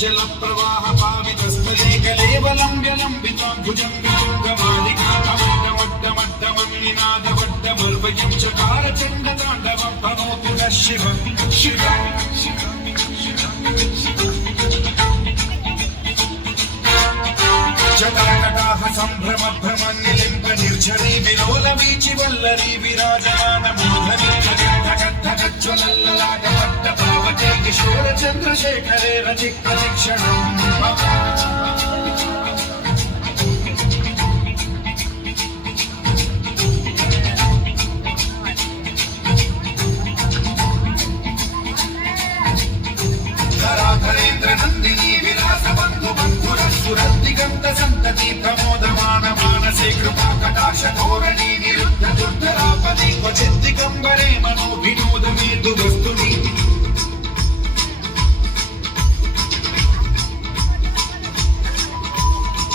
जल प्रवाह पावितस्थले कलेवलम्ब्यलम्बितां भुजङ्गमालिकामड्डमड्डमड्डमन्निनादवड्डमर्वयं चकार चण्डताण्डवं तनोतु नः शिवं शिवं जटाकटाह सम्भ्रमभ्रमन्निलिम्ब निर्झरी विलोलवीचि वल्लरी विराजमान मूर्धनि धगद्धगद्धगज्ज्वलल्ललाटपट्टपावके किशोर चन्द्रशेखरे रचिक्षणम् धराधरेन्द्र नन्दिनी विलास बन्धु बन्धुरः सुरद्दिगन्त सन्तति प्रमोदमान मानसे कृपा कटाक्ष धोरणी निरुद्ध दुर्धरापदि क्वचित् दिगम्बरे मनो विनोद मेदु वस्तुनि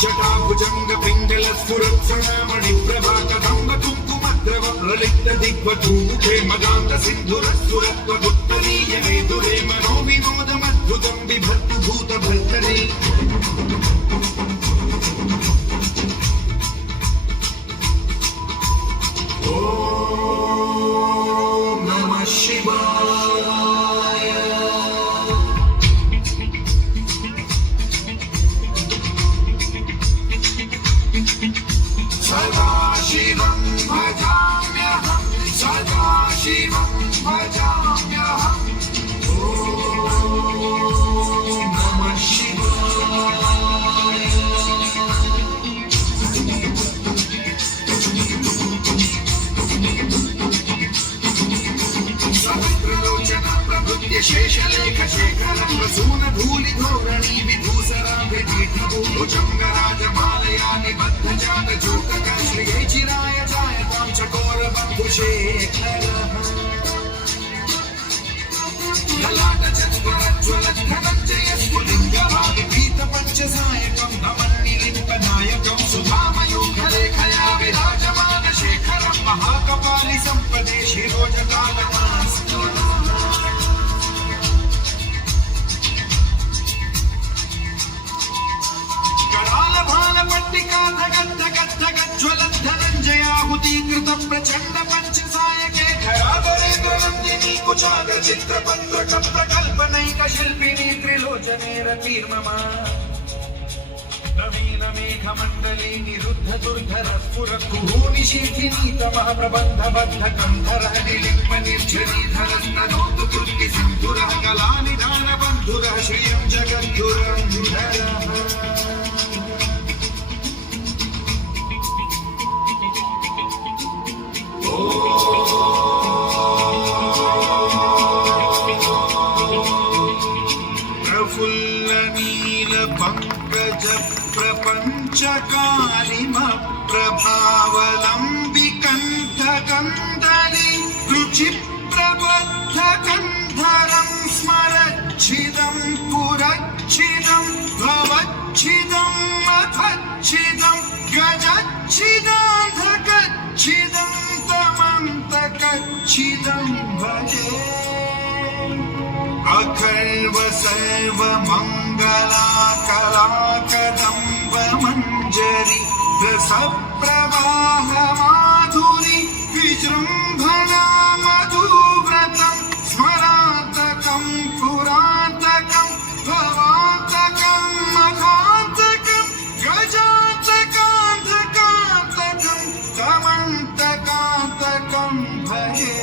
जटाभुजंग पिंगल स्फुरत्सनामणि प्रभा कदम्ब कुङ्कुमद्रव प्रलिप्त दिग्वधूमुखे मदान्त सिन्धुरस्फुरत्वदुत्तरीय वेदुरे मनो विनोदमद्भुतं बिभर्तु भूतभर्तरे ॐ नमः शिवाय सदाशिवं भजाम्यहं सदाशिवं भजाम्यहं ॐ नमः शिवाय सवित्रलोचन प्रभृत्य शेषलेख शेखरं प्रसून धूलिधोरणी विधूसराभिधीठभुजङ्गराजमालया निबद्ध जातचूकक श्रिये चिराय जायतां चकोरबन्धुशेखरः ललाटचत्वरज्ज्वलद्धनञ्जय स्फुलिङ्गभाविपीतपञ्चसायकं नमन्निलिम्पनायकं सुधामयूखलेखया विराजमान शेखरं महाकपालि सम्पदे शिरोजकालमास्तु पट्टिका धगद्धगद्धगज्ज्वलद्धनञ्जयाहुतीकृत प्रचण्ड पञ्चसायके धराधरेन्द्र नन्दिनी कुचाग्र चित्रपत्रक प्रकल्पनैक शिल्पिनी त्रिलोचने रतिर्ममा नवीन मेघमण्डले निरुद्ध दुर्धर स्फुर कुहूनिशीथिनी तमः प्रबन्धबद्ध कन्धरः निलिम्ब निर्झरीधरस्तनोतु कृत्ति सिन्धुरः कलानिधान बन्धुरः श्रियं जगद्गुरं धरः प्रफुल्ल नील पंकज प्रपंच कालिम प्रभावलंबिकंठ गंधरी रुचि प्रबद्ध गंधरं स्मरच्छिदं पुरच्छिदं भवच्छिदं मथच्छिदं गजच्छिदाधगच्छिदं तमन्तकच्छिदं भजे अखर्व सर्व मंगला कला कदम्ब मंजरी रस प्रवाह माधुरी विजृंभणा मधुव्रतं स्मरान्तकं पुरान्तकं भवान्तकं मखान्तकं गजान्तकान्तकान्तकं तमन्तकान्तकं भजे